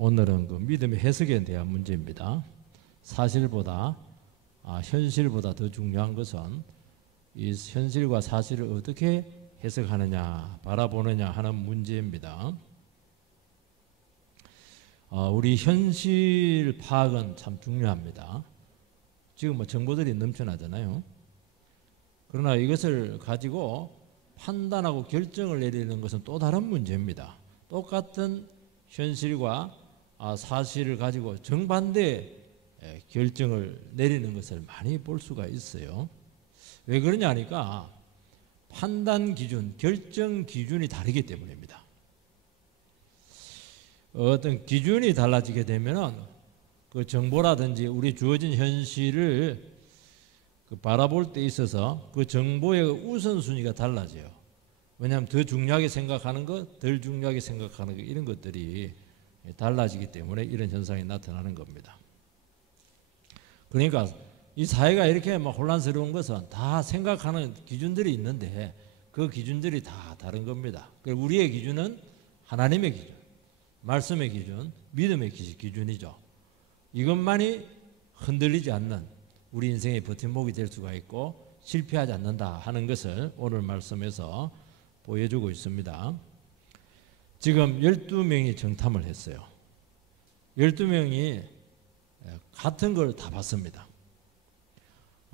오늘은 그 믿음의 해석에 대한 문제입니다. 사실보다 현실보다 더 중요한 것은 이 현실과 사실을 어떻게 해석하느냐, 바라보느냐 하는 문제입니다. 우리 현실 파악은 참 중요합니다. 지금 뭐 정보들이 넘쳐나잖아요. 그러나 이것을 가지고 판단하고 결정을 내리는 것은 또 다른 문제입니다. 똑같은 현실과 사실을 가지고 정반대의 결정을 내리는 것을 많이 볼 수가 있어요. 왜 그러냐 하니까 판단 기준, 결정 기준이 다르기 때문입니다. 어떤 기준이 달라지게 되면은 그 정보라든지 우리 주어진 현실을 바라볼 때 있어서 그 정보의 우선순위가 달라져요. 왜냐하면 더 중요하게 생각하는 것, 덜 중요하게 생각하는 것, 이런 것들이 달라지기 때문에 이런 현상이 나타나는 겁니다. 그러니까 이 사회가 이렇게 막 혼란스러운 것은 다 생각하는 기준들이 있는데 그 기준들이 다 다른 겁니다. 우리의 기준은 하나님의 기준, 말씀의 기준, 믿음의 기준이죠. 이것만이 흔들리지 않는 우리 인생의 버팀목이 될 수가 있고 실패하지 않는다 하는 것을 오늘 말씀에서 보여주고 있습니다. 지금 12명이 정탐을 했어요. 12명이 같은 걸 다 봤습니다.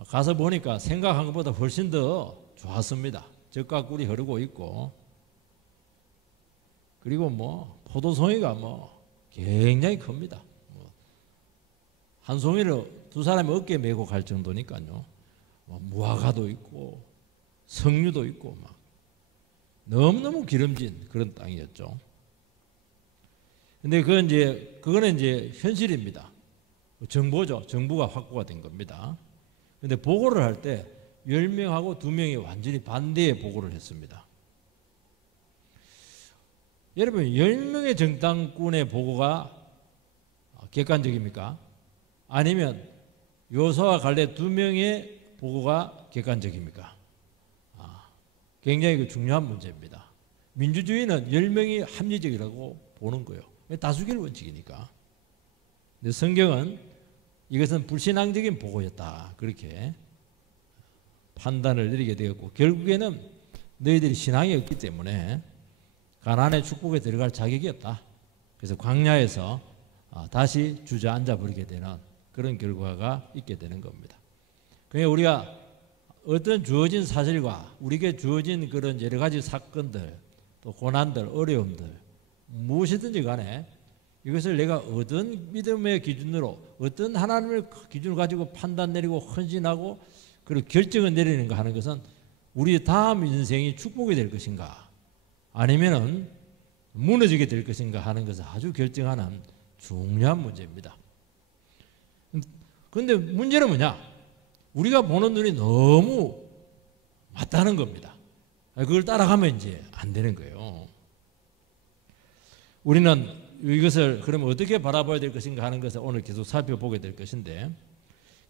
가서 보니까 생각한 것보다 훨씬 더 좋았습니다. 젖과 꿀이 흐르고 있고, 그리고 뭐 포도송이가 뭐 굉장히 큽니다. 한 송이를 두 사람이 어깨에 메고 갈 정도니까요. 무화과도 있고 석류도 있고 막 너무너무 기름진 그런 땅이었죠. 근데 그거는 이제 현실입니다. 정보죠. 정보가 확보가 된 겁니다. 근데 보고를 할 때 10명하고 2명이 완전히 반대의 보고를 했습니다. 여러분, 10명의 정탐꾼의 보고가 객관적입니까? 아니면 요소와 갈래 2명의 보고가 객관적입니까? 굉장히 중요한 문제입니다. 민주주의는 10명이 합리적이라고 보는 거예요. 다수결 원칙이니까. 근데 성경은 이것은 불신앙적인 보고였다, 그렇게 판단을 내리게 되었고, 결국에는 너희들이 신앙이 없기 때문에 가나안의 축복에 들어갈 자격이 없다. 그래서 광야에서 다시 주저앉아 버리게 되는 그런 결과가 있게 되는 겁니다. 그러니까 우리가 어떤 주어진 사실과 우리에게 주어진 그런 여러 가지 사건들, 또 고난들, 어려움들, 무엇이든지 간에 이것을 내가 어떤 믿음의 기준으로, 어떤 하나님의 기준을 가지고 판단 내리고 헌신하고 그리고 결정을 내리는가 하는 것은 우리 다음 인생이 축복이 될 것인가 아니면은 무너지게 될 것인가 하는 것을 아주 결정하는 중요한 문제입니다. 그런데 문제는 뭐냐? 우리가 보는 눈이 너무 맞다는 겁니다. 그걸 따라가면 이제 안 되는 거예요. 우리는 이것을 그러면 어떻게 바라봐야 될 것인가 하는 것을 오늘 계속 살펴보게 될 것인데,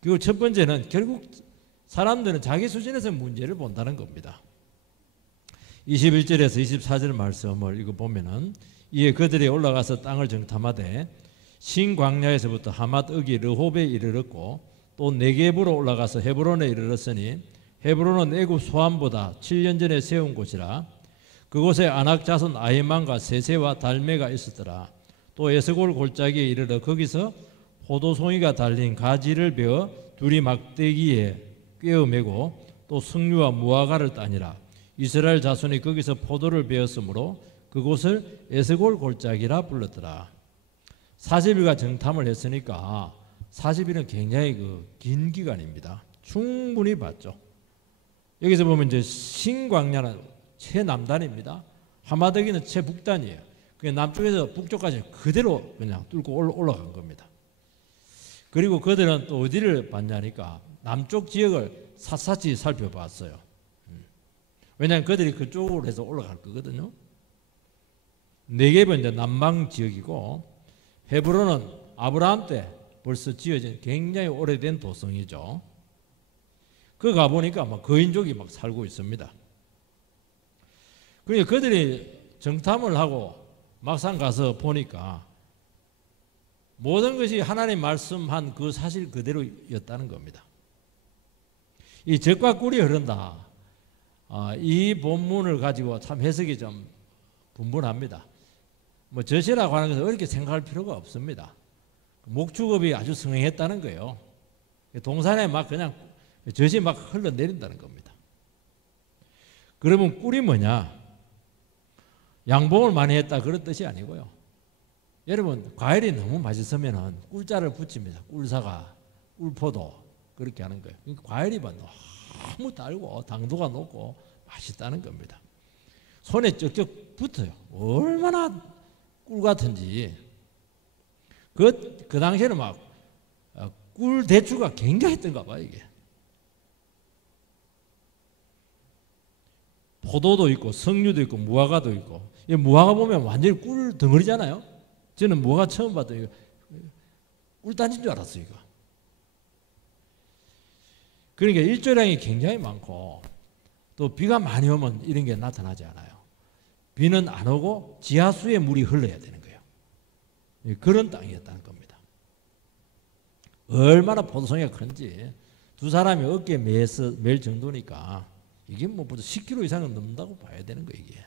그리고 첫 번째는 결국 사람들은 자기 수준에서 문제를 본다는 겁니다. 21절에서 24절 말씀을 읽어보면은, 이에 그들이 올라가서 땅을 정탐하되 신광야에서부터 하맛 어기 르홉에 이르렀고 또 네겝으로 올라가서 헤브론에 이르렀으니 헤브론은 애굽 소안보다 7년 전에 세운 곳이라. 그곳에 아낙 자손 아히만과 세세와 달메가 있었더라. 또 에스골 골짜기에 이르러 거기서 포도송이가 달린 가지를 베어 둘이 막대기에 꿰어 매고 또 석류와 무화과를 따니라. 이스라엘 자손이 거기서 포도를 베었으므로 그곳을 에스골 골짜기라 불렀더라. 40일간 정탐을 했으니까 40일은 굉장히 긴 기간입니다. 충분히 봤죠. 여기서 보면 이제 신광야는 최남단입니다. 하마드기는 최북단이에요. 남쪽에서 북쪽까지 그대로 그냥 뚫고 올라간 겁니다. 그리고 그들은 또 어디를 봤냐니까 남쪽 지역을 샅샅이 살펴봤어요. 왜냐하면 그들이 그쪽으로 해서 올라갈 거거든요. 네겝은 이제 남방 지역이고 헤브론은 아브라함 때 벌써 지어진 굉장히 오래된 도성이죠. 그 가보니까 막 거인족이 막 살고 있습니다. 그러니까 그들이 정탐을 하고 막상 가서 보니까 모든 것이 하나님 말씀한 그 사실 그대로였다는 겁니다. 이 젖과 꿀이 흐른다. 이 본문을 가지고 참 해석이 좀 분분합니다. 뭐 젖이라고 하는 것은 어렵게 생각할 필요가 없습니다. 목축업이 아주 성행했다는 거예요. 동산에 막 그냥 젖이 막 흘러내린다는 겁니다. 그러면 꿀이 뭐냐? 양봉을 많이 했다 그런 뜻이 아니고요. 여러분 과일이 너무 맛있으면 꿀자를 붙입니다. 꿀사과, 꿀포도 그렇게 하는 거예요. 그러니까 과일이 너무 달고 당도가 높고 맛있다는 겁니다. 손에 쩍쩍 붙어요. 얼마나 꿀 같은지. 그 당시에는 막 꿀 대추가 굉장했던가 봐요. 이게 포도도 있고 석류도 있고 무화과도 있고, 이 무화과 보면 완전히 꿀 덩어리잖아요. 저는 무화과 처음 봤더니 꿀단지인 줄 알았어요. 이거. 그러니까 일조량이 굉장히 많고 또 비가 많이 오면 이런 게 나타나지 않아요. 비는 안 오고 지하수에 물이 흘러야 되는 거예요. 그런 땅이었다는 겁니다. 얼마나 포도송이가 큰지 두 사람이 어깨에 맬 정도니까 이게 뭐 10kg 이상은 넘는다고 봐야 되는 거예요. 이게.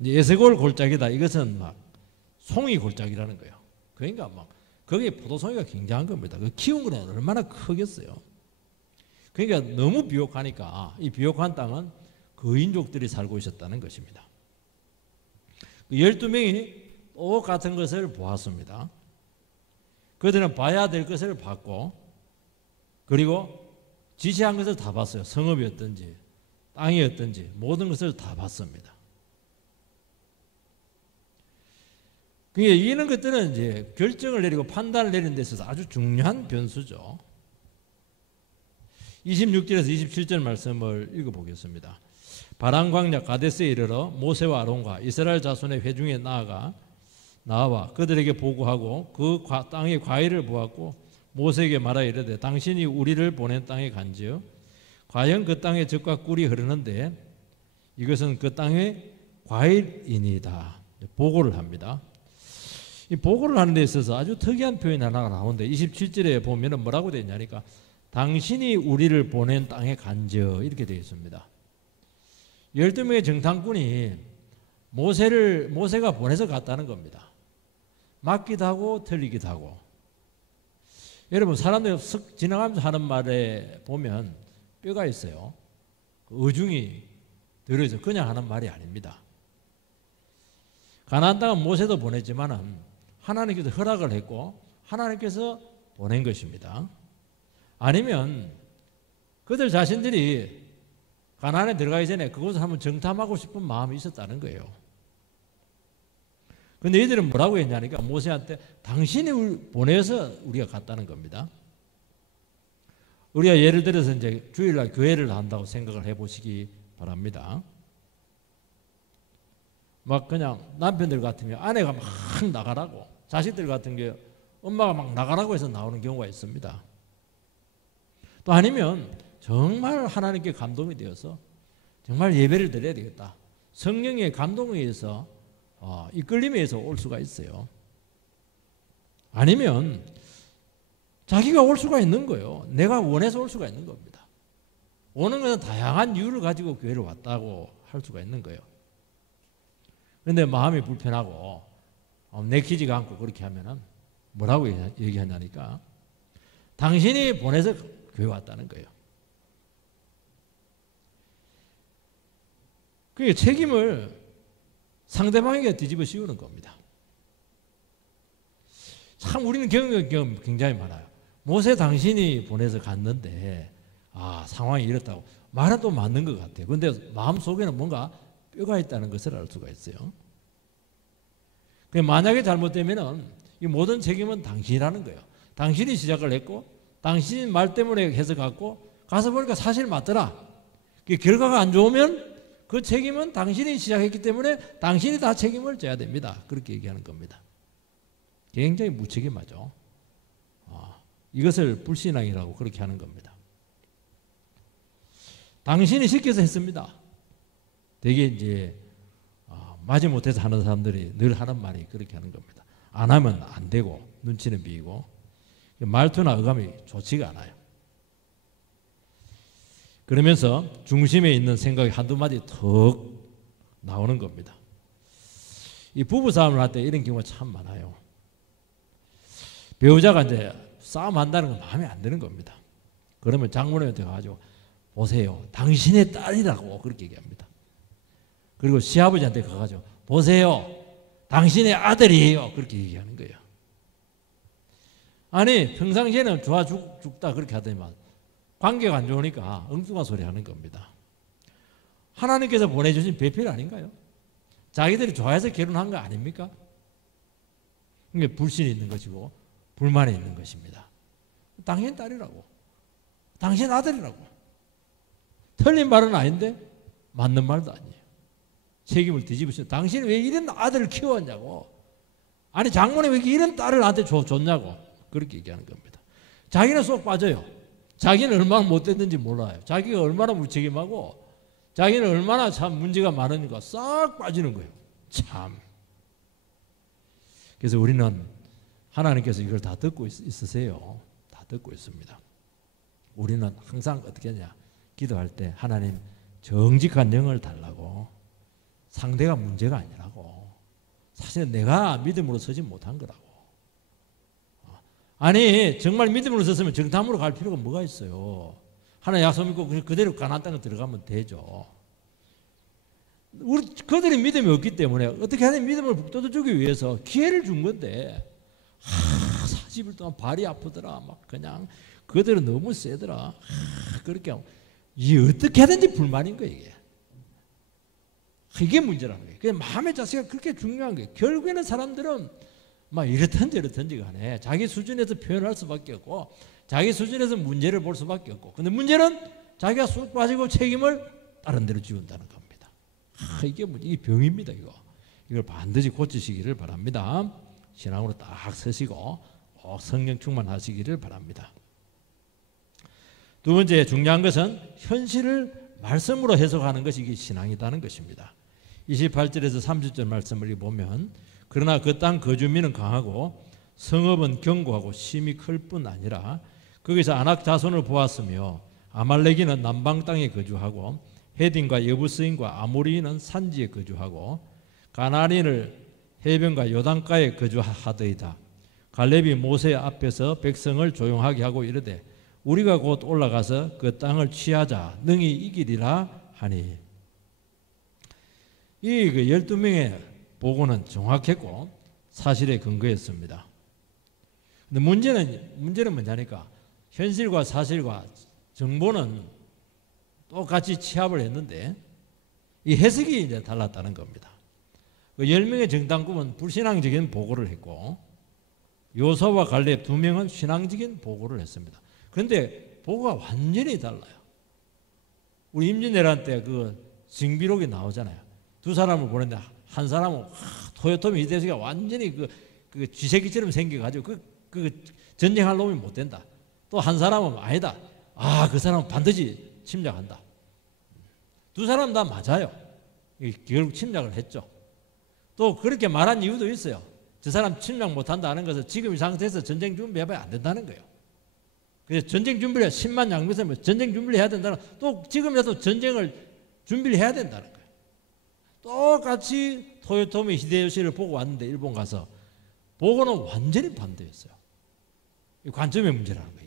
이제 에스골 골짜기다. 이것은 막 송이 골짜기라는 거예요. 그러니까 막 거기에 포도송이가 굉장한 겁니다. 그 키운 건 얼마나 크겠어요. 그러니까 너무 비옥하니까 이 비옥한 땅은 거인족들이 살고 있었다는 것입니다. 12명이 똑같은 것을 보았습니다. 그들은 봐야 될 것을 봤고, 그리고 지시한 것을 다 봤어요. 성읍이 어떤지, 땅이 어떤지 모든 것을 다 봤습니다. 그러니까 이런 것들은 이제 결정을 내리고 판단을 내리는 데 있어서 아주 중요한 변수죠. 26절에서 27절 말씀을 읽어보겠습니다. 바란 광야 가데스에 이르러 모세와 아론과 이스라엘 자손의 회중에 나와 그들에게 보고하고 그 땅의 과일을 보았고 모세에게 말하여 이르되 당신이 우리를 보낸 땅에 간지요 과연 그 땅에 젖과 꿀이 흐르는데 이것은 그 땅의 과일이니이다. 보고를 합니다. 이 보고를 하는 데 있어서 아주 특이한 표현이 하나가 나오는데 27절에 보면 뭐라고 되어 있냐니까 당신이 우리를 보낸 땅에 간지요 이렇게 되어 있습니다. 12명의 정탐꾼이 모세가 보내서 갔다는 겁니다. 맞기도 하고 틀리기도 하고. 여러분 사람들이 쓱 지나가면서 하는 말에 보면 뼈가 있어요. 의중이 들어있어요. 그냥 하는 말이 아닙니다. 가나안 땅은 모세도 보냈지만 하나님께서 허락을 했고 하나님께서 보낸 것입니다. 아니면 그들 자신들이 가나안에 들어가기 전에 그곳을 한번 정탐하고 싶은 마음이 있었다는 거예요. 근데 이들은 뭐라고 했냐니까 모세한테 당신이 보내서 우리가 갔다는 겁니다. 우리가 예를 들어서 이제 주일날 교회를 한다고 생각을 해보시기 바랍니다. 막 그냥 남편들 같으면 아내가 막 나가라고, 자식들 같은 게 엄마가 막 나가라고 해서 나오는 경우가 있습니다. 또 아니면 정말 하나님께 감동이 되어서 정말 예배를 드려야 되겠다. 성령의 감동에 의해서 이끌림에 의해서 올 수가 있어요. 아니면 자기가 올 수가 있는 거예요. 내가 원해서 올 수가 있는 겁니다. 오는 것은 다양한 이유를 가지고 교회를 왔다고 할 수가 있는 거예요. 그런데 마음이 불편하고 내키지가 않고 그렇게 하면은 뭐라고 얘기하냐니까 당신이 보내서 교회 왔다는 거예요. 그게 책임을 상대방에게 뒤집어 씌우는 겁니다. 참 우리는 경험이 굉장히 많아요. 모세 당신이 보내서 갔는데 상황이 이렇다고 말은 또 맞는 것 같아요. 그런데 마음속에는 뭔가 뼈가 있다는 것을 알 수가 있어요. 만약에 잘못되면 이 모든 책임은 당신이라는 거예요. 당신이 시작을 했고 당신 말 때문에 해서 갔고 가서 보니까 사실 맞더라. 결과가 안 좋으면 그 책임은 당신이 시작했기 때문에 당신이 다 책임을 져야 됩니다. 그렇게 얘기하는 겁니다. 굉장히 무책임하죠. 이것을 불신앙이라고 그렇게 하는 겁니다. 당신이 시켜서 했습니다. 되게 이제 마지못해서 하는 사람들이 늘 하는 말이 그렇게 하는 겁니다. 안 하면 안 되고 눈치는 비고 말투나 어감이 좋지가 않아요. 그러면서 중심에 있는 생각이 한두 마디 턱 나오는 겁니다. 이 부부싸움을 할 때 이런 경우가 참 많아요. 배우자가 이제 싸움한다는 건 마음에 안 드는 겁니다. 그러면 장모님한테 가가지고 보세요. 당신의 딸이라고 그렇게 얘기합니다. 그리고 시아버지한테 가가지고 보세요. 당신의 아들이에요. 그렇게 얘기하는 거예요. 아니 평상시에는 좋아 죽다 그렇게 하더니만 관계가 안 좋으니까 엉뚱한 소리 하는 겁니다. 하나님께서 보내주신 배필 아닌가요? 자기들이 좋아해서 결혼한 거 아닙니까? 이게 불신이 있는 것이고 불만이 있는 것입니다. 당신 딸이라고, 당신 아들이라고. 틀린 말은 아닌데 맞는 말도 아니에요. 책임을 뒤집으시면 당신이 왜 이런 아들을 키웠냐고. 아니 장모님 왜 이런 딸을 나한테 줬냐고. 그렇게 얘기하는 겁니다. 자기는 쏙 빠져요. 자기는 얼마나 못됐는지 몰라요. 자기가 얼마나 무책임하고 자기는 얼마나 참 문제가 많으니까 싹 빠지는 거예요. 참. 그래서 우리는 하나님께서 이걸 다 듣고 있으세요. 다 듣고 있습니다. 우리는 항상 어떻게 하냐. 기도할 때 하나님 정직한 영을 달라고. 상대가 문제가 아니라고. 사실은 내가 믿음으로 서지 못한 거라고. 아니 정말 믿음으로 섰으면 정탐으로 갈 필요가 뭐가 있어요. 하나님 약속 믿고 그대로 가나안 땅에 들어가면 되죠. 우리 그들이 믿음이 없기 때문에 어떻게 하나님 믿음을 북돋아주기 위해서 기회를 준 건데 40일 동안 발이 아프더라. 막 그냥 그들은 너무 세더라. 그렇게 하고 이 어떻게 하든지 불만인 거예요. 이게 문제라는 거예요. 그냥 마음의 자세가 그렇게 중요한 거예요. 결국에는 사람들은 막 이렇든지 저렇든지 간에 자기 수준에서 표현할 수밖에 없고 자기 수준에서 문제를 볼 수밖에 없고 근데 문제는 자기가 쑥 빠지고 책임을 다른 데로 지운다는 겁니다. 이게 병입니다. 이걸 반드시 고치시기를 바랍니다. 신앙으로 딱 서시고 꼭 성령 충만하시기를 바랍니다. 두 번째 중요한 것은 현실을 말씀으로 해석하는 것이 이게 신앙이라는 것입니다. 28절에서 30절 말씀을 보면 그러나 그 땅 거주민은 강하고 성읍은 견고하고 심히 클 뿐 아니라 거기서 아낙 자손을 보았으며 아말렉인은 남방 땅에 거주하고 헤딘과 여부스인과 아모리인은 산지에 거주하고 가나안인을 해변과 요단가에 거주하더이다. 갈렙이 모세 앞에서 백성을 조용하게 하고 이르되 우리가 곧 올라가서 그 땅을 취하자 능히 이기리라 하니. 이 12명의 보고는 정확했고 사실에 근거했습니다. 근데 문제는 뭐냐니까 현실과 사실과 정보는 똑같이 취합을 했는데 이 해석이 이제 달랐다는 겁니다. 그 10명의 정탐꾼은 불신앙적인 보고를 했고 요소와 갈렙 2명은 신앙적인 보고를 했습니다. 그런데 보고가 완전히 달라요. 우리 임진왜란 때 그 징비록이 나오잖아요. 두 사람을 보냈는데 한 사람은 토요토미 히데요시가 완전히 그 쥐새끼처럼 생겨가지고 그 전쟁할 놈이 못 된다. 또 한 사람은 아니다. 그 사람은 반드시 침략한다. 두 사람 다 맞아요. 결국 침략을 했죠. 또 그렇게 말한 이유도 있어요. 저 사람 침략 못한다는 것은 지금 이 상태에서 전쟁 준비해봐야 안 된다는 거예요. 그래서 전쟁 준비를 10만 양면서 전쟁 준비를 해야 된다는 또 지금이라도 전쟁을 준비를 해야 된다는 거예요. 똑같이 토요토미 히데요시를 보고 왔는데 일본 가서 보고는 완전히 반대였어요. 이 관점의 문제라는 거예요.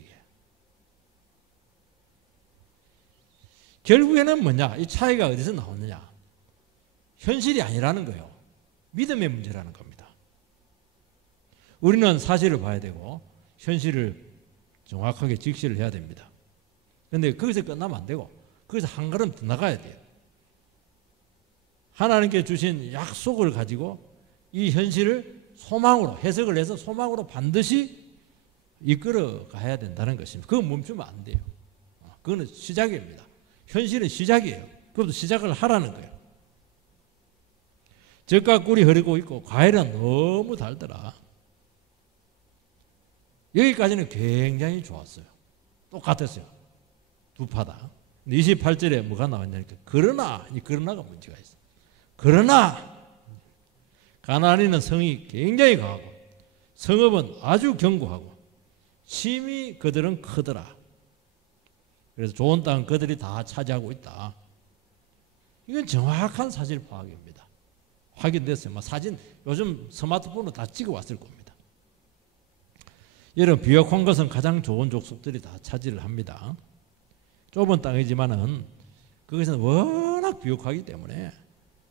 결국에는 뭐냐? 이 차이가 어디서 나오느냐? 현실이 아니라는 거예요. 믿음의 문제라는 겁니다. 우리는 사실을 봐야 되고 현실을 정확하게 직시를 해야 됩니다. 그런데 거기서 끝나면 안 되고 거기서 한 걸음 더 나가야 돼요. 하나님께 주신 약속을 가지고 이 현실을 소망으로 해석을 해서 소망으로 반드시 이끌어 가야 된다는 것입니다. 그건 멈추면 안 돼요. 그거는 시작입니다. 현실은 시작이에요. 그것도 시작을 하라는 거예요. 젖과 꿀이 흐르고 있고 과일은 너무 달더라. 여기까지는 굉장히 좋았어요. 똑같았어요. 두 파다. 28절에 뭐가 나왔냐니까 그러나 이 그러나가 문제가 있어요. 그러나 가나안인은 성이 굉장히 강하고 성읍은 아주 견고하고 심히 그들은 크더라. 그래서 좋은 땅 그들이 다 차지하고 있다. 이건 정확한 사실 파악입니다. 확인됐어요. 사진 요즘 스마트폰으로 다 찍어 왔을 겁니다. 여러분, 비옥한 것은 가장 좋은 족속들이 다 차지를 합니다. 좁은 땅이지만은 그것은 워낙 비옥하기 때문에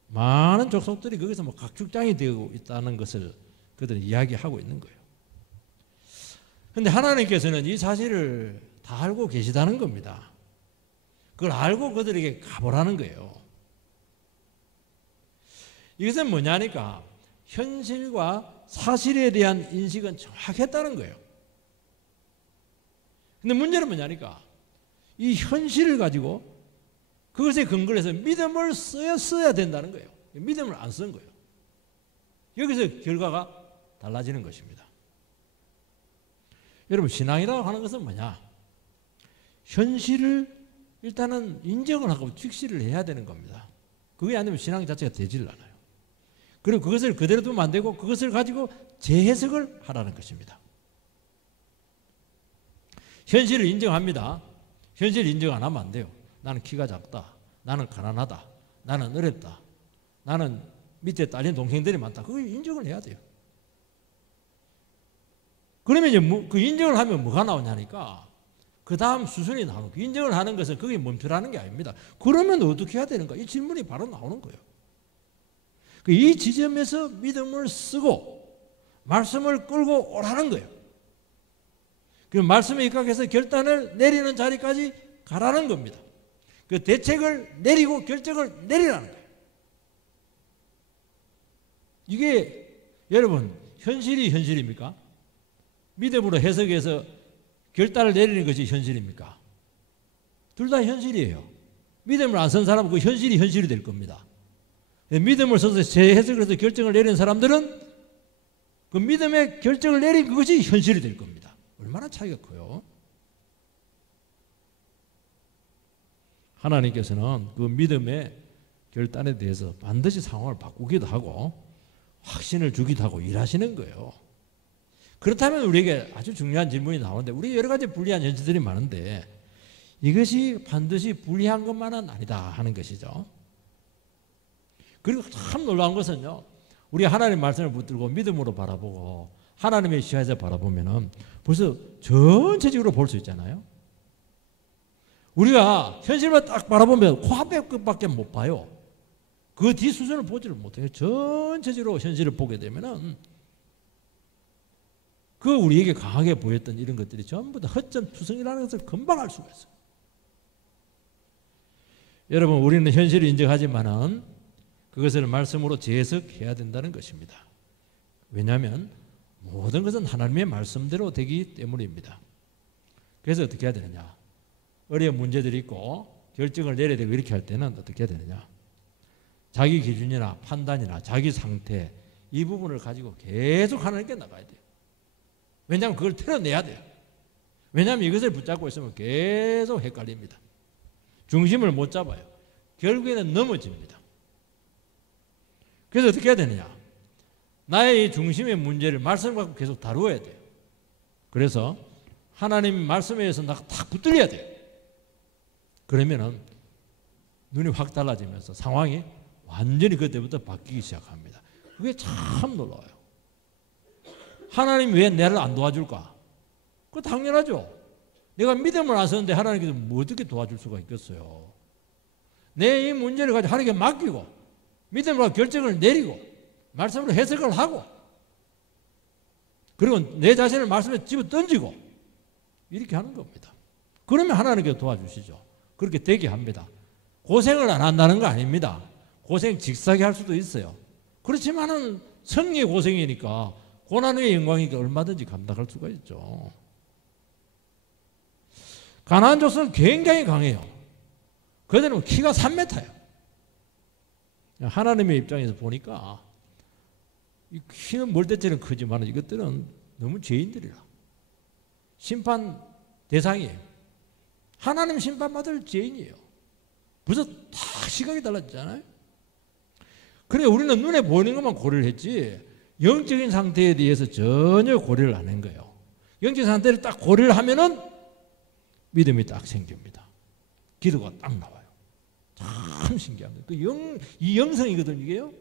많은 족속들이 거기서 각축장이 되고 있다는 것을 그들이 이야기하고 있는 거예요. 그런데 하나님께서는 이 사실을 다 알고 계시다는 겁니다. 그걸 알고 그들에게 가보라는 거예요. 이것은 뭐냐니까 현실과 사실에 대한 인식은 정확했다는 거예요. 근데 문제는 뭐냐니까 이 현실을 가지고 그것에 근거를 해서 믿음을 써야 된다는 거예요. 믿음을 안 쓴 거예요. 여기서 결과가 달라지는 것입니다. 여러분, 신앙이라고 하는 것은 뭐냐? 현실을 일단은 인정을 하고 직시를 해야 되는 겁니다. 그게 아니면 신앙 자체가 되질 않아요. 그리고 그것을 그대로 두면 안 되고 그것을 가지고 재해석을 하라는 것입니다. 현실을 인정합니다. 현실을 인정 안 하면 안 돼요. 나는 키가 작다. 나는 가난하다. 나는 어렵다. 나는 밑에 딸린 동생들이 많다. 그걸 인정을 해야 돼요. 그러면 이제 그 인정을 하면 뭐가 나오냐니까 그 다음 수순이 나오는 거예요. 인정을 하는 것은 그게 멈추라는 게 아닙니다. 그러면 어떻게 해야 되는가? 이 질문이 바로 나오는 거예요. 이 지점에서 믿음을 쓰고 말씀을 끌고 오라는 거예요. 그 말씀에 입각해서 결단을 내리는 자리까지 가라는 겁니다. 그 대책을 내리고 결정을 내리라는 거예요. 이게 여러분 현실이 현실입니까? 믿음으로 해석해서 결단을 내리는 것이 현실입니까? 둘 다 현실이에요. 믿음을 안 쓴 사람은 그 현실이 현실이 될 겁니다. 믿음을 써서 재해석을 해서 결정을 내린 사람들은 그 믿음의 결정을 내린 그것이 현실이 될 겁니다. 얼마나 차이가 커요. 하나님께서는 그 믿음의 결단에 대해서 반드시 상황을 바꾸기도 하고 확신을 주기도 하고 일하시는 거예요. 그렇다면 우리에게 아주 중요한 질문이 나오는데 우리 여러 가지 불리한 현실들이 많은데 이것이 반드시 불리한 것만은 아니다 하는 것이죠. 그리고 참 놀라운 것은요. 우리 하나님 말씀을 붙들고 믿음으로 바라보고 하나님의 시야에서 바라보면은 벌써 전체적으로 볼 수 있잖아요. 우리가 현실만 딱 바라보면 코앞에밖에 못 봐요. 그 뒤 수준을 보지를 못해요. 전체적으로 현실을 보게 되면은 그 우리에게 강하게 보였던 이런 것들이 전부 다 헛전투성이라는 것을 금방 알 수가 있어요. 여러분, 우리는 현실을 인정하지만은 그것을 말씀으로 재해석해야 된다는 것입니다. 왜냐하면 모든 것은 하나님의 말씀대로 되기 때문입니다. 그래서 어떻게 해야 되느냐? 어려운 문제들이 있고 결정을 내려야 되고 이렇게 할 때는 어떻게 해야 되느냐? 자기 기준이나 판단이나 자기 상태 이 부분을 가지고 계속 하나님께 나가야 돼요. 왜냐하면 그걸 털어내야 돼요. 왜냐하면 이것을 붙잡고 있으면 계속 헷갈립니다. 중심을 못 잡아요. 결국에는 넘어집니다. 그래서 어떻게 해야 되느냐? 나의 이 중심의 문제를 말씀을 갖고 계속 다루어야 돼요. 그래서 하나님 말씀에 의해서 딱 붙들려야 돼요. 그러면은 눈이 확 달라지면서 상황이 완전히 그때부터 바뀌기 시작합니다. 그게 참 놀라워요. 하나님 왜 나를 안 도와줄까? 그거 당연하죠. 내가 믿음을 안 쓰는데 하나님께서 뭐 어떻게 도와줄 수가 있겠어요? 내 이 문제를 가지고 하나님께 맡기고 믿음으로 결정을 내리고 말씀으로 해석을 하고 그리고 내 자신을 말씀에 집어 던지고 이렇게 하는 겁니다. 그러면 하나님께서 도와주시죠. 그렇게 되게 합니다. 고생을 안 한다는 거 아닙니다. 고생 직사게 할 수도 있어요. 그렇지만은 성리의 고생이니까 고난의 영광이니까 얼마든지 감당할 수가 있죠. 가나안 족속은 굉장히 강해요. 그들은 키가 3m예요. 하나님의 입장에서 보니까 이 키는 멀대처럼 크지만 이것들은 너무 죄인들이라. 심판 대상이에요. 하나님 심판받을 죄인이에요. 벌써 다 시각이 달라지잖아요. 그래 우리는 눈에 보이는 것만 고려를 했지 영적인 상태에 대해서 전혀 고려를 안 한 거예요. 영적인 상태를 딱 고려를 하면은 믿음이 딱 생깁니다. 기도가 딱 나와요. 참 신기합니다. 이 영성이거든요, 이게요.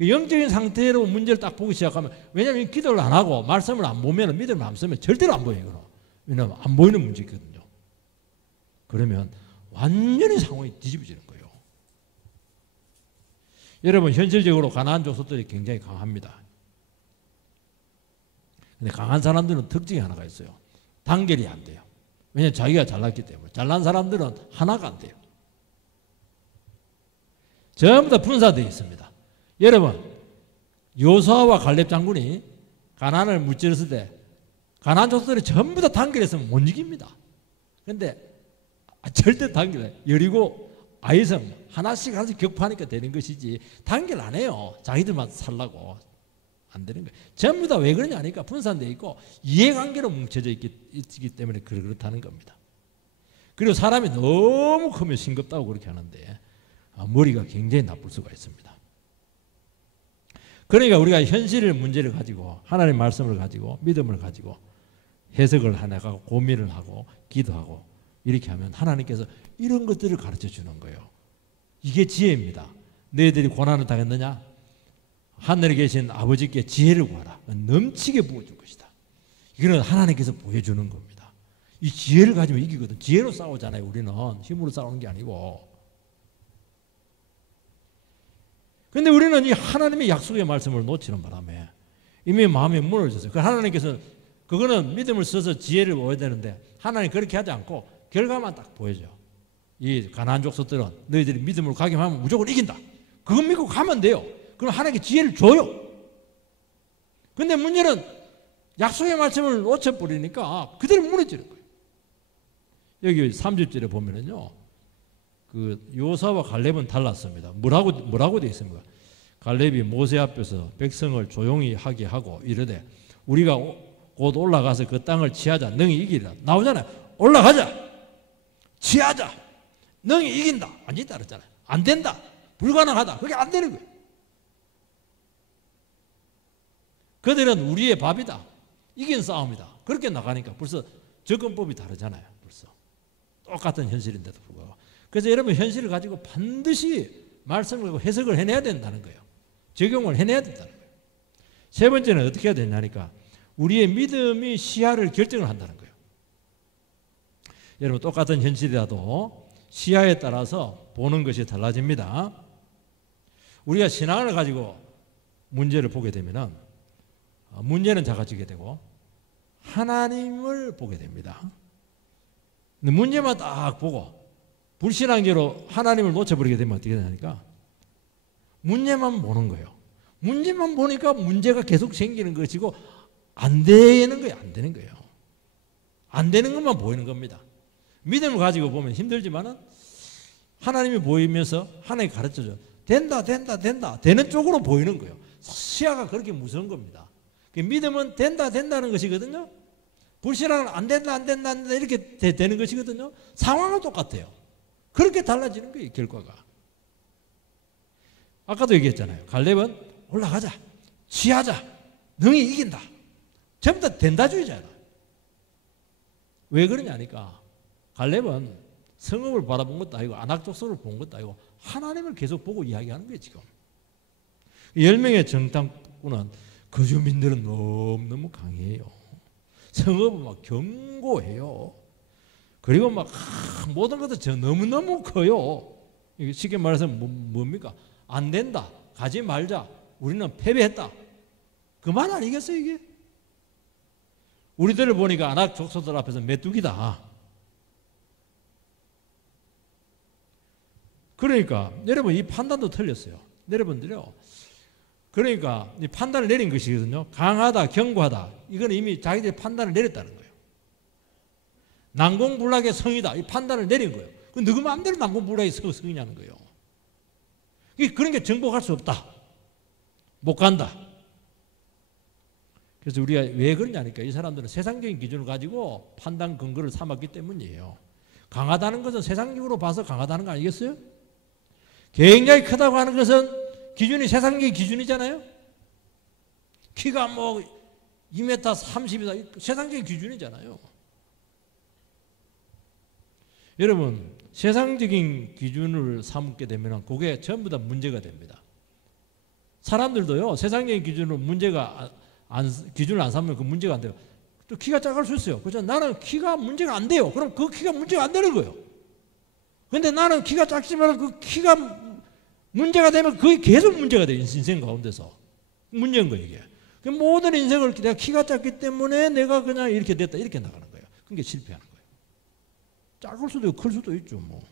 영적인 상태로 문제를 딱 보기 시작하면, 왜냐하면 기도를 안 하고 말씀을 안 보면, 믿음을 안 쓰면 절대로 안 보여요. 왜냐하면 안 보이는 문제거든요. 그러면 완전히 상황이 뒤집어지는 거예요. 여러분, 현실적으로 가난한 족속들이 굉장히 강합니다. 근데 강한 사람들은 특징이 하나가 있어요. 단결이 안 돼요. 왜냐하면 자기가 잘났기 때문에. 잘난 사람들은 하나가 안 돼요. 전부 다 분사되어 있습니다. 여러분, 여호수아와 갈렙 장군이 가나안을 무찌렀을 때 가나안 족속들이 전부 다 단결했으면 못 이깁니다. 그런데 절대 단결, 여리고 아이성 하나씩 격파하니까 되는 것이지 단결 안 해요. 자기들만 살라고 안 되는 거예요. 전부 다 왜 그러냐 하니까 분산되어 있고 이해관계로 뭉쳐져 있기 때문에 그렇다는 겁니다. 그리고 사람이 너무 크면 싱겁다고 그렇게 하는데 머리가 굉장히 나쁠 수가 있습니다. 그러니까 우리가 현실의 문제를 가지고 하나님의 말씀을 가지고 믿음을 가지고 해석을 해나가고 고민을 하고 기도하고 이렇게 하면 하나님께서 이런 것들을 가르쳐 주는 거예요. 이게 지혜입니다. 너희들이 고난을 당했느냐? 하늘에 계신 아버지께 지혜를 구하라. 넘치게 부어줄 것이다. 이거는 하나님께서 보여주는 겁니다. 이 지혜를 가지면 이기거든. 지혜로 싸우잖아요. 우리는 힘으로 싸우는 게 아니고. 그런데 우리는 이 하나님의 약속의 말씀을 놓치는 바람에 이미 마음이 무너졌어요. 그 하나님께서 그거는 믿음을 써서 지혜를 보여야 되는데 하나님 그렇게 하지 않고 결과만 딱 보여줘요. 이 가나안 족속들은 너희들이 믿음으로 가기만 하면 무조건 이긴다. 그거 믿고 가면 돼요. 그럼 하나님께 지혜를 줘요. 근데 문제는 약속의 말씀을 놓쳐버리니까 그대로 무너지는 거예요. 여기 30절에 보면은요, 그 여호수아와 갈렙은 달랐습니다. 뭐라고 되어 있습니까? 갈렙이 모세 앞에서 백성을 조용히 하게 하고 이르되 우리가 곧 올라가서 그 땅을 취하자. 능히 이기리라. 나오잖아요. 올라가자. 취하자. 능히 이긴다. 완전히 따랐잖아요. 안 된다. 불가능하다. 그게 안 되는 거예요. 그들은 우리의 밥이다. 이긴 싸움이다. 그렇게 나가니까 벌써 접근법이 다르잖아요. 벌써 똑같은 현실인데도 불구하고. 그래서 여러분 현실을 가지고 반드시 말씀을 가지고 해석을 해내야 된다는 거예요. 적용을 해내야 된다는 거예요. 세 번째는 어떻게 해야 되냐니까 우리의 믿음이 시야를 결정을 한다는 거예요. 여러분 똑같은 현실이라도 시야에 따라서 보는 것이 달라집니다. 우리가 신앙을 가지고 문제를 보게 되면은 문제는 작아지게 되고 하나님을 보게 됩니다. 근데 문제만 딱 보고 불신앙계로 하나님을 놓쳐버리게 되면 어떻게 되냐니까 문제만 보는 거예요. 문제만 보니까 문제가 계속 생기는 것이고 안 되는 거예요. 안 되는 거예요. 안 되는 것만 보이는 겁니다. 믿음을 가지고 보면 힘들지만은 하나님이 보이면서 하나님이 가르쳐줘요. 된다. 되는 쪽으로 보이는 거예요. 시야가 그렇게 무서운 겁니다. 믿음은 된다는 것이거든요. 불신앙은 안 된다 이렇게 되는 것이거든요. 상황은 똑같아요. 그렇게 달라지는 거예요. 결과가. 아까도 얘기했잖아요. 갈렙은 올라가자. 취하자. 능히 이긴다. 전부 다 된다주의자라. 왜 그러냐니까 갈렙은 성읍을 바라본 것도 아니고 아낙 족속을 본 것도 아니고 하나님을 계속 보고 이야기하는 거예요. 지금 10명의 정탐꾼은 그 주민들은 너무너무 강해요. 성읍은 막 견고해요. 그리고 막 모든 것도 너무너무 커요. 쉽게 말해서 뭡니까? 안 된다. 가지 말자. 우리는 패배했다. 그 말 아니겠어요 이게? 우리들을 보니까 아낙 족속들 앞에서 메뚜기다. 그러니까 여러분 이 판단도 틀렸어요. 여러분들요. 그러니까 이 판단을 내린 것이거든요. 강하다, 견고하다. 이건 이미 자기들이 판단을 내렸다는 거예요. 난공불락의 성이다. 이 판단을 내린 거예요. 그 누구 마음대로 난공불락의 성이냐는 거예요. 그런 게 정복할 수 없다. 못 간다. 그래서 우리가 왜 그러냐니까 이 사람들은 세상적인 기준을 가지고 판단 근거를 삼았기 때문이에요. 강하다는 것은 세상적으로 봐서 강하다는 거 아니겠어요? 굉장히 크다고 하는 것은 기준이 세상적인 기준이잖아요. 키가 뭐 2m 30이다. 세상적인 기준이잖아요. 여러분, 세상적인 기준을 삼게 되면 그게 전부 다 문제가 됩니다. 사람들도요, 세상적인 기준으로 기준을 안 삼으면 그 문제가 안 돼요. 또 키가 작을 수 있어요. 그죠? 나는 키가 문제가 안 돼요. 그럼 그 키가 문제가 안 되는 거예요. 근데 나는 키가 작지만 그 키가 문제가 되면 그게 계속 문제가 돼요. 인생 가운데서. 문제인 거예요, 이게. 모든 인생을 내가 키가 작기 때문에 내가 그냥 이렇게 됐다. 이렇게 나가는 거예요. 그게 실패하는 거예요. 작을 수도 있고 클 수도 있죠, 뭐.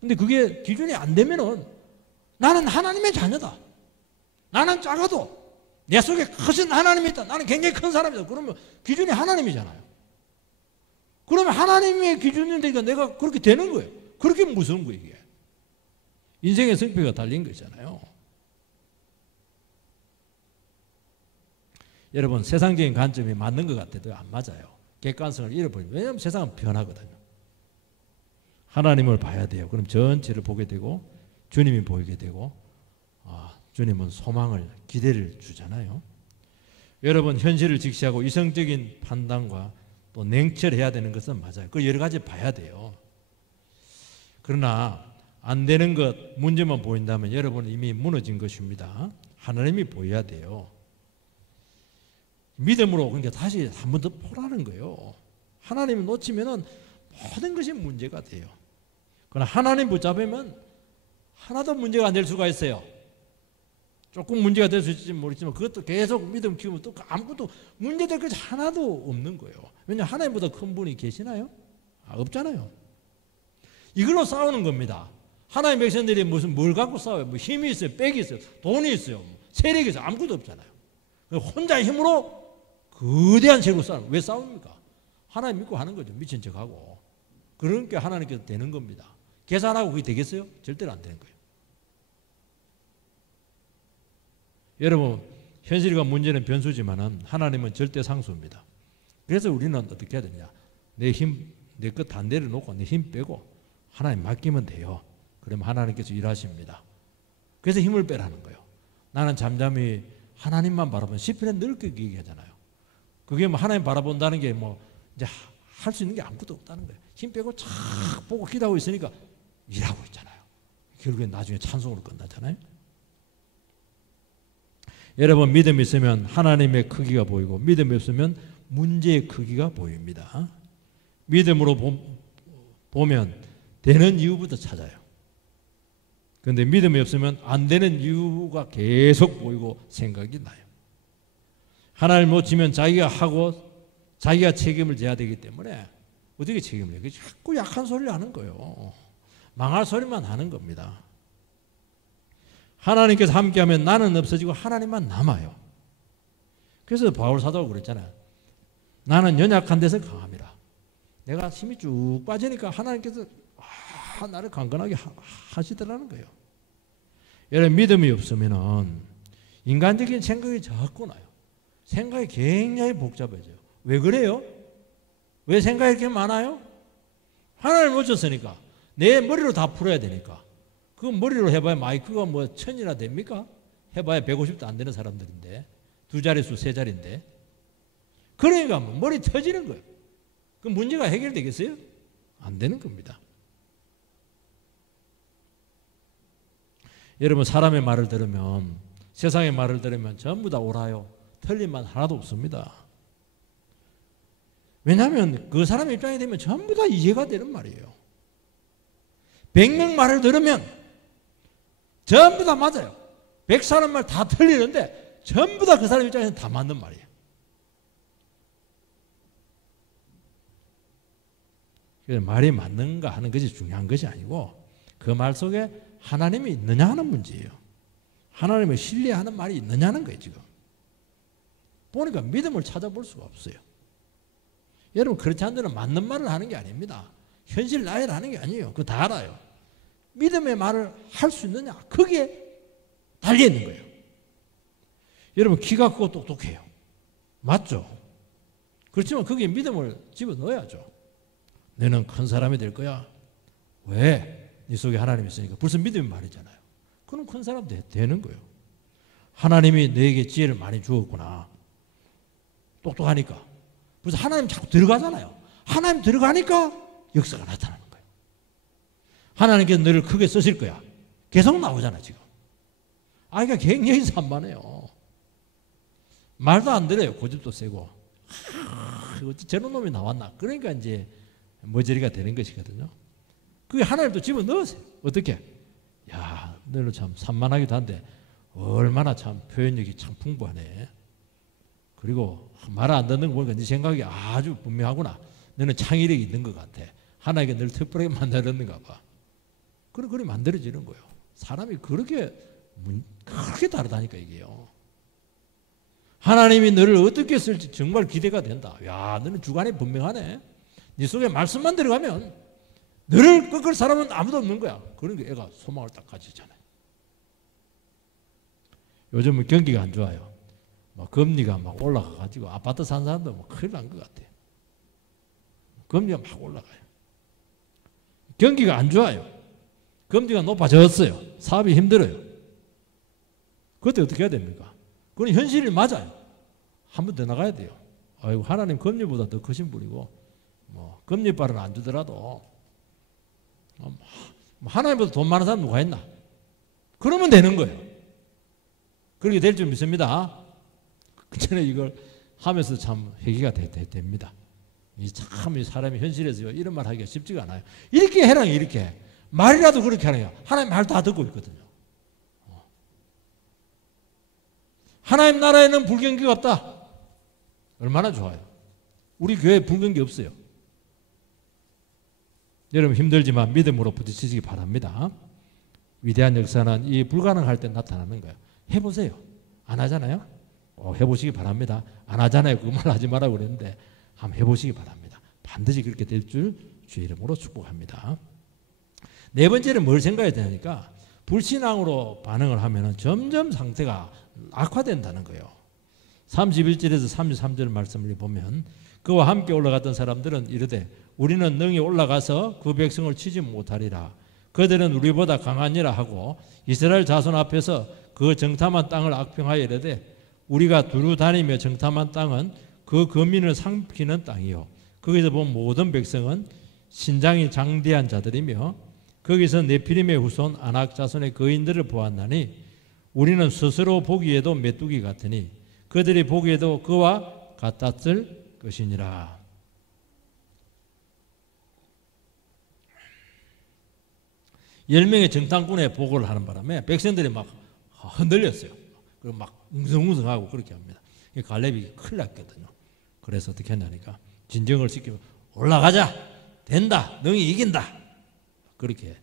근데 그게 기준이 안 되면은 나는 하나님의 자녀다. 나는 작아도 내 속에 크신 하나님이 있다. 나는 굉장히 큰 사람이다. 그러면 기준이 하나님이잖아요. 그러면 하나님의 기준이니까 내가 그렇게 되는 거예요. 그렇게 무서운 거예요, 이게. 인생의 성패가 달린 거잖아요. 여러분, 세상적인 관점이 맞는 것 같아도 안 맞아요. 객관성을 잃어버리면. 왜냐하면 세상은 변하거든요. 하나님을 봐야 돼요. 그럼 전체를 보게 되고 주님이 보이게 되고 주님은 소망을, 기대를 주잖아요. 여러분, 현실을 직시하고 이성적인 판단과 또 냉철해야 되는 것은 맞아요. 그 여러 가지 봐야 돼요. 그러나 안 되는 것, 문제만 보인다면 여러분은 이미 무너진 것입니다. 하나님이 보여야 돼요. 믿음으로 그러니까 다시 한 번 더 보라는 거예요. 하나님을 놓치면은 모든 것이 문제가 돼요. 그러나 하나님 붙잡으면 하나도 문제가 안 될 수가 있어요. 조금 문제가 될 수 있을지 모르지만 그것도 계속 믿음 키우면 또 아무것도 문제될 것이 하나도 없는 거예요. 왜냐하면 하나님보다 큰 분이 계시나요? 없잖아요. 이걸로 싸우는 겁니다. 하나님 백성들이 무슨 뭘 갖고 싸워요? 뭐 힘이 있어요, 빽이 있어요, 돈이 있어요, 세력이 있어요. 아무것도 없잖아요. 혼자 힘으로 거대한 세력으로 싸우는. 왜 싸웁니까? 하나님 믿고 하는 거죠. 미친 척하고. 그러니까 하나님께서 되는 겁니다. 계산하고 그게 되겠어요? 절대로 안 되는 거예요. 여러분, 현실과 문제는 변수지만은 하나님은 절대 상수입니다. 그래서 우리는 어떻게 해야 되냐? 내 힘, 내 것 다 내려놓고 내 힘 빼고 하나님 맡기면 돼요. 그러면 하나님께서 일하십니다. 그래서 힘을 빼라는 거예요. 나는 잠잠히 하나님만 바라보면 시편에 늘 그렇게 얘기하잖아요. 그게 뭐 하나님 바라본다는 게 뭐 이제 할 수 있는 게 아무것도 없다는 거예요. 힘 빼고 착 보고 기도하고 있으니까 일하고 있잖아요. 결국엔 나중에 찬송으로 끝나잖아요. 여러분, 믿음이 있으면 하나님의 크기가 보이고 믿음이 없으면 문제의 크기가 보입니다. 믿음으로 보면 되는 이유부터 찾아요. 그런데 믿음이 없으면 안 되는 이유가 계속 보이고 생각이 나요. 하나님을 놓치면 자기가 하고 자기가 책임을 져야 되기 때문에 어떻게 책임을 해요? 자꾸 약한 소리를 하는 거예요. 망할 소리만 하는 겁니다. 하나님께서 함께하면 나는 없어지고 하나님만 남아요. 그래서 바울 사도가 그랬잖아요. 나는 연약한 데서 강함이라. 내가 힘이 쭉 빠지니까 하나님께서 나를 강건하게 하시더라는 거예요. 여러분, 믿음이 없으면 인간적인 생각이 자꾸 나요. 생각이 굉장히 복잡해져요. 왜 그래요? 왜 생각이 이렇게 많아요? 하나님을 놓쳤으니까. 내 머리로 다 풀어야 되니까. 그 머리로 해봐야 마이크가 뭐 1000이나 됩니까? 해봐야 150도 안 되는 사람들인데, 2자릿수 3자리인데. 그러니까 뭐 머리 터지는 거예요. 그 문제가 해결되겠어요? 안 되는 겁니다. 여러분, 사람의 말을 들으면, 세상의 말을 들으면 전부 다 옳아요. 틀린 말 하나도 없습니다. 왜냐하면 그 사람의 입장이 되면 전부 다 이해가 되는 말이에요. 100명 말을 들으면 전부 다 맞아요. 100사람 말 다 틀리는데 전부 다 그 사람 입장에서는 다 맞는 말이에요. 그래서 말이 맞는가 하는 것이 중요한 것이 아니고 그 말 속에 하나님이 있느냐 하는 문제예요. 하나님을 신뢰하는 말이 있느냐는 거예요. 지금 보니까 믿음을 찾아볼 수가 없어요. 여러분, 그렇지 않으면 맞는 말을 하는 게 아닙니다. 현실 나열을 하는 게 아니에요. 그거 다 알아요. 믿음의 말을 할 수 있느냐, 거기에 달려있는 거예요. 여러분, 키가 크고 똑똑해요. 맞죠? 그렇지만 거기에 믿음을 집어넣어야죠. 너는 큰 사람이 될 거야. 왜? 네 속에 하나님이 있으니까. 벌써 믿음의 말이잖아요. 그럼 큰 사람 되는 거예요. 하나님이 너에게 지혜를 많이 주었구나. 똑똑하니까. 그래서 하나님 자꾸 들어가잖아요. 하나님 들어가니까 역사가 나타나는 거예요. 하나님께서 너를 크게 쓰실 거야. 계속 나오잖아 지금. 아이가 굉장히 산만해요. 말도 안 들어요. 고집도 세고. 저런 놈이 나왔나. 그러니까 이제 머저리가 되는 것이거든요. 그게 하나님도 집어넣으세요. 어떻게? 야, 너는 참 산만하기도 한데 얼마나 참 표현력이 참 풍부하네. 그리고 말 안 듣는 거 보니까 네 생각이 아주 분명하구나. 너는 창의력이 있는 것 같아. 하나님께 늘 특별하게 만들었는가 봐. 그렇게 만들어지는 거예요. 사람이 그렇게 다르다니까 이게요. 하나님이 너를 어떻게 쓸지 정말 기대가 된다. 야, 너는 주관이 분명하네. 네 속에 말씀만 들어가면 너를 꺾을 사람은 아무도 없는 거야. 그런 게 애가 소망을 딱 가지잖아요. 요즘은 경기가 안 좋아요. 막 금리가 막 올라가가지고 아파트 산 사람도 뭐 큰일 난 것 같아요. 금리가 막 올라가요. 경기가 안 좋아요. 금리가 높아졌어요. 사업이 힘들어요. 그때 어떻게 해야 됩니까? 그건 현실이 맞아요. 한 번 더 나가야 돼요. 아이고, 하나님 금리보다 더 크신 분이고, 뭐 금리빨은 안 주더라도 하나님보다 돈 많은 사람 누가 있나? 그러면 되는 거예요. 그렇게 될 줄 믿습니다. 전에 이걸 하면서 참 회개가 됩니다. 참 사람이 현실에서 이런 말 하기가 쉽지가 않아요. 이렇게 해라, 이렇게. 말이라도 그렇게 하는 거야. 하나님 말 다 듣고 있거든요. 하나님 나라에는 불경기가 없다. 얼마나 좋아요. 우리 교회에 불경기 없어요. 여러분 힘들지만 믿음으로 부딪히시기 바랍니다. 위대한 역사는 이 불가능할 때 나타나는 거예요. 해보세요. 안 하잖아요. 해보시기 바랍니다. 안 하잖아요. 그 말 하지 말라고 그랬는데 한번 해보시기 바랍니다. 반드시 그렇게 될 줄 주의 이름으로 축복합니다. 네 번째는 뭘 생각해야 되니까 불신앙으로 반응을 하면 점점 상태가 악화된다는 거예요. 31절에서 33절 말씀을 보면 그와 함께 올라갔던 사람들은 이르되 우리는 능히 올라가서 그 백성을 치지 못하리라. 그들은 우리보다 강하니라 하고 이스라엘 자손 앞에서 그 정탐한 땅을 악평하여 이르되 우리가 두루 다니며 정탐한 땅은 그 거민을 삼키는 땅이요. 거기서 본 모든 백성은 신장이 장대한 자들이며 거기서 네피림의 후손 아낙 자손의 거인들을 보았나니 우리는 스스로 보기에도 메뚜기 같으니 그들이 보기에도 그와 같았을 것이니라. 열 명의 정탐꾼의 보고를 하는 바람에 백성들이 막 흔들렸어요. 그리고 막 웅성웅성하고 그렇게 합니다. 갈렙이 큰일 났거든요. 그래서 어떻게 했냐니까 진정을 시키고 올라가자. 된다. 능히 이긴다. 그렇게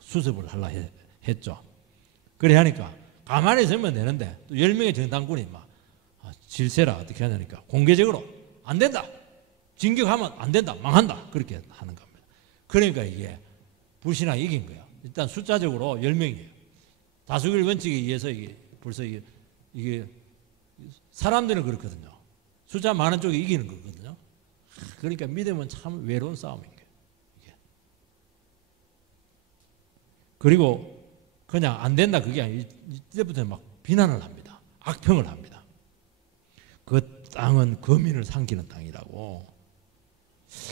수습을 하려 했죠. 그래 하니까 가만히 있으면 되는데 또 10명의 정탐꾼이 막 질세라 어떻게 하냐니까 공개적으로 안 된다. 진격하면 안 된다. 망한다. 그렇게 하는 겁니다. 그러니까 이게 불신앙이 이긴 거예요. 일단 숫자적으로 10명이에요. 다수결 원칙에 의해서 이게 벌써 이게 사람들은 그렇거든요. 숫자 많은 쪽이 이기는 거거든요. 그러니까 믿음은 참 외로운 싸움인 거예요. 이게. 그리고 그냥 안 된다 그게 아니에요. 이때부터 막 비난을 합니다. 악평을 합니다. 그 땅은 거민을 삼키는 땅이라고.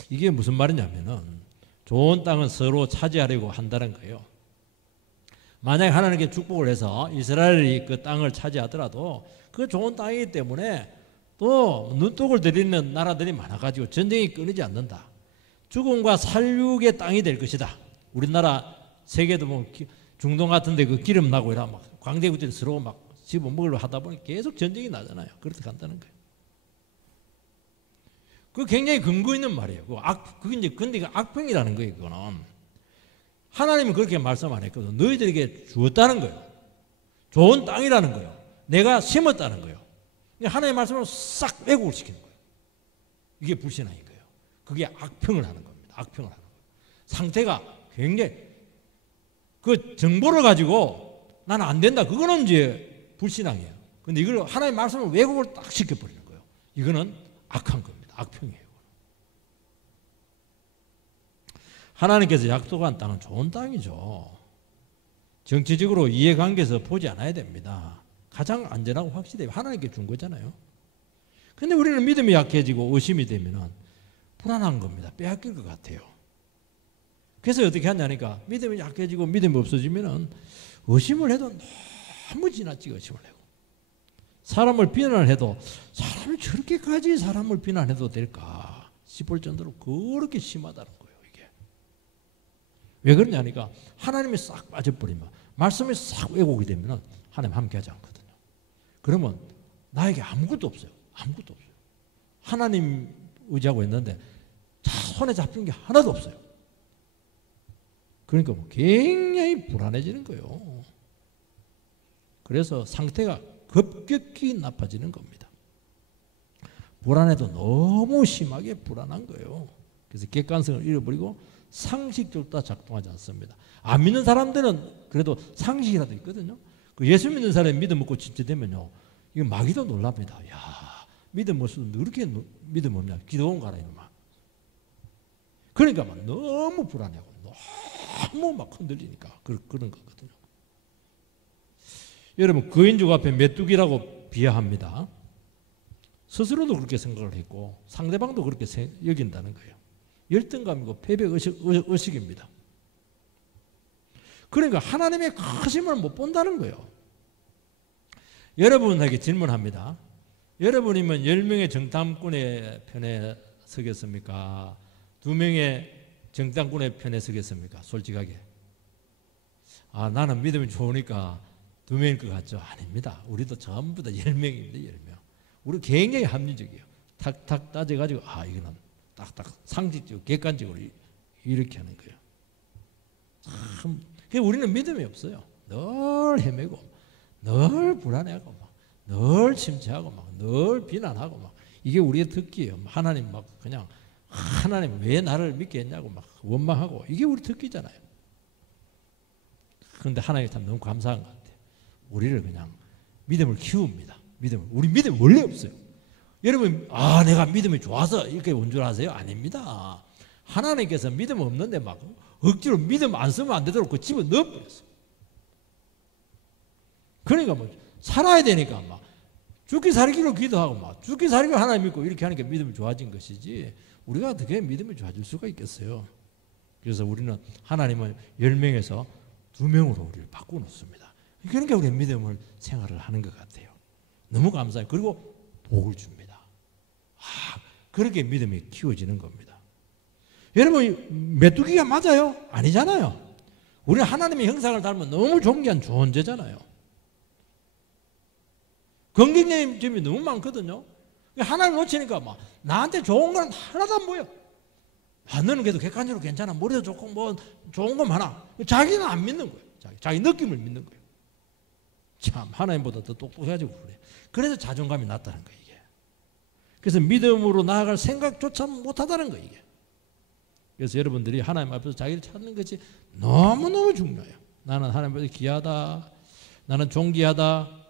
이게 무슨 말이냐면은 좋은 땅은 서로 차지하려고 한다는 거예요. 만약에 하나님께 축복을 해서 이스라엘이 그 땅을 차지하더라도 그 좋은 땅이기 때문에 또 눈독을 들이는 나라들이 많아가지고 전쟁이 끊이지 않는다. 죽음과 살육의 땅이 될 것이다. 우리나라 세계도 뭐 중동 같은데 그 기름 나고 이러면 막 광대구들 서로 막 집어먹으려 하다 보니 계속 전쟁이 나잖아요. 그렇게 간다는 거예요. 그 굉장히 근거 있는 말이에요. 그게 이제 근데 그 악평이라는 거예요. 그거는 하나님은 그렇게 말씀 안 했거든. 너희들에게 주었다는 거예요. 좋은 땅이라는 거예요. 내가 심었다는 거예요. 하나님의 말씀을 싹 왜곡을 시키는 거예요. 이게 불신앙인 거예요. 그게 악평을 하는 겁니다. 악평을 하는 거예요. 상태가 굉장히 그 정보를 가지고 나는 안 된다. 그거는 이제 불신앙이에요. 근데 이걸 하나님의 말씀을 왜곡을 딱 시켜버리는 거예요. 이거는 악한 겁니다. 악평이에요. 하나님께서 약속한 땅은 좋은 땅이죠. 정치적으로 이해관계에서 보지 않아야 됩니다. 가장 안전하고 확실해요. 하나님께 준 거잖아요. 근데 우리는 믿음이 약해지고 의심이 되면 불안한 겁니다. 빼앗길 것 같아요. 그래서 어떻게 하냐니까 믿음이 약해지고 믿음이 없어지면 의심을 해도 너무 지나치게 의심을 하고 사람을 비난해도 사람이 저렇게까지 사람을 비난해도 될까 싶을 정도로 그렇게 심하다는 거예요. 이게 왜 그러냐니까 하나님이 싹 빠져버리면 말씀이 싹 왜곡이 되면 하나님 함께하지 않거든요. 그러면 나에게 아무것도 없어요. 아무것도 없어요. 하나님 의지하고 있는데 손에 잡힌 게 하나도 없어요. 그러니까 굉장히 불안해지는 거예요. 그래서 상태가 급격히 나빠지는 겁니다. 불안해도 너무 심하게 불안한 거예요. 그래서 객관성을 잃어버리고 상식적으로 다 작동하지 않습니다. 안 믿는 사람들은 그래도 상식이라도 있거든요. 그 예수 믿는 사람이 믿음 먹고 진짜되면요, 이거 마귀도 놀랍니다. 야, 믿음 없어도 이렇게 믿음 없냐? 기도원 가라 이놈아. 그러니까 막 너무 불안해하고 너무 막 흔들리니까 그런 거거든요. 여러분 거인족 앞에 메뚜기라고 비하합니다. 스스로도 그렇게 생각을 했고 상대방도 그렇게 여긴다는 거예요. 열등감이고 패배 의식입니다. 그러니까 하나님의 크심을 못 본다는 거예요. 여러분에게 질문합니다. 여러분이면 10명의 정탐꾼의 편에 서겠습니까? 2명의 정탐꾼의 편에 서겠습니까? 솔직하게. 아, 나는 믿음이 좋으니까 2명일 것 같죠? 아닙니다. 우리도 전부 다 10명입니다. 10명. 우리 굉장히 합리적이에요. 탁탁 따져가지고 아, 이거는 딱딱 상식적으로 객관적으로 이렇게 하는 거예요. 참, 우리는 믿음이 없어요. 늘 헤매고 늘 불안해하고 막 늘 침체하고 막 늘 비난하고 막 이게 우리의 특기예요. 하나님 막 그냥 하나님 왜 나를 믿게 했냐고 막 원망하고 이게 우리 특기잖아요. 그런데 하나님 참 너무 감사한 것 같아요. 우리를 그냥 믿음을 키웁니다. 우리 믿음 원래 없어요. 여러분 아 내가 믿음이 좋아서 이렇게 온 줄 아세요? 아닙니다. 하나님께서 믿음 없는데 막 억지로 믿음 안 쓰면 안 되도록 그 집어 넣어버렸어요. 그러니까 뭐 살아야 되니까 막 죽기 살기로 기도하고 막 죽기 살기로 하나님 믿고 이렇게 하니까 믿음이 좋아진 것이지 우리가 어떻게 믿음이 좋아질 수가 있겠어요. 그래서 우리는 하나님은 10명에서 2명으로 우리를 바꿔놓습니다. 그러니까 우리는 믿음을 생활을 하는 것 같아요. 너무 감사해요. 그리고 복을 줍니다. 아, 그렇게 믿음이 키워지는 겁니다. 여러분 메뚜기가 맞아요? 아니잖아요. 우리는 하나님의 형상을 닮은 너무 존귀한 존재잖아요. 긍정적인 점이 너무 많거든요. 하나님 놓치니까 막 나한테 좋은 건 하나도 안 보여. 아, 너는 그래도 객관적으로 괜찮아. 머리도 좋고 뭐 좋은 거 많아. 자기는 안 믿는 거예요. 자기 느낌을 믿는 거예요. 참 하나님보다 더 똑똑해가지고 그래. 그래서 자존감이 낮다는 거예요. 이게. 그래서 믿음으로 나아갈 생각조차 못하다는 거예요. 이게. 그래서 여러분들이 하나님 앞에서 자기를 찾는 것이 너무너무 중요해요. 나는 하나님 앞에서 귀하다. 나는 존귀하다.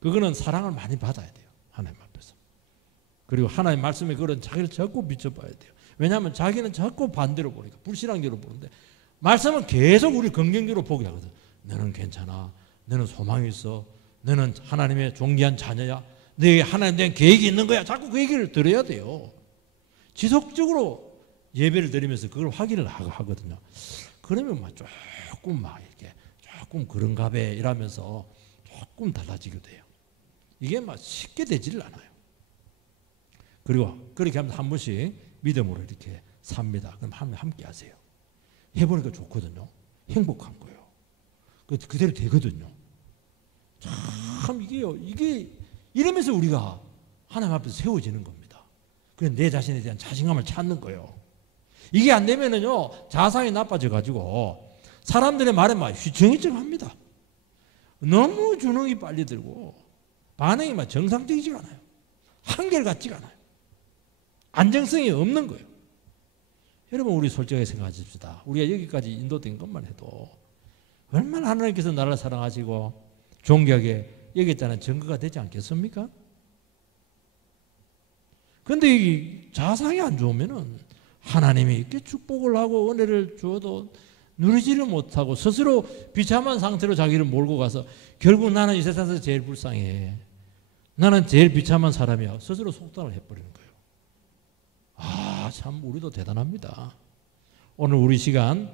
그거는 사랑을 많이 받아야 돼요. 하나님 앞에서. 그리고 하나님 말씀에 그런 자기를 자꾸 비춰봐야 돼요. 왜냐하면 자기는 자꾸 반대로 보니까 불신앙적으로 보는데 말씀은 계속 우리 긍정적으로 보게 하거든. 너는 괜찮아. 너는 소망이 있어. 너는 하나님의 존귀한 자녀야. 너에게 하나님에 대한 계획이 있는 거야. 자꾸 그 얘기를 들어야 돼요. 지속적으로 예배를 드리면서 그걸 확인을 하거든요. 그러면 막 조금 막 이렇게 조금 그런가 봐 이러면서 조금 달라지게 돼요. 이게 막 쉽게 되지를 않아요. 그리고 그렇게 하면서 한 번씩 믿음으로 이렇게 삽니다. 그럼 함께 하세요. 해보니까 좋거든요. 행복한 거예요. 그대로 되거든요. 참 이게 이러면서 우리가 하나님 앞에서 세워지는 겁니다. 그래서 내 자신에 대한 자신감을 찾는 거예요. 이게 안 되면은요 자상이 나빠져 가지고 사람들의 말에 막 휘청휘청합니다. 너무 주눅이 빨리 들고 반응이 막 정상적이지가 않아요. 한결같지가 않아요. 안정성이 없는 거예요. 여러분 우리 솔직하게 생각하십시다. 우리가 여기까지 인도된 것만 해도 얼마나 하나님께서 나를 사랑하시고 존귀하게 여겼다는 증거가 되지 않겠습니까? 그런데 이 자상이 안 좋으면은 하나님이 이렇게 축복을 하고 은혜를 주어도 누리지를 못하고 스스로 비참한 상태로 자기를 몰고 가서 결국 나는 이 세상에서 제일 불쌍해. 나는 제일 비참한 사람이야. 스스로 속단을 해버리는 거예요. 아, 참 우리도 대단합니다. 오늘 우리 시간,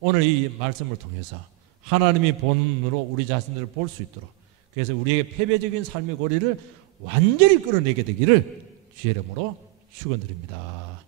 오늘 이 말씀을 통해서 하나님이 본능으로 우리 자신들을 볼 수 있도록, 그래서 우리에게 패배적인 삶의 고리를 완전히 끌어내게 되기를 주의 이름으로 축원드립니다.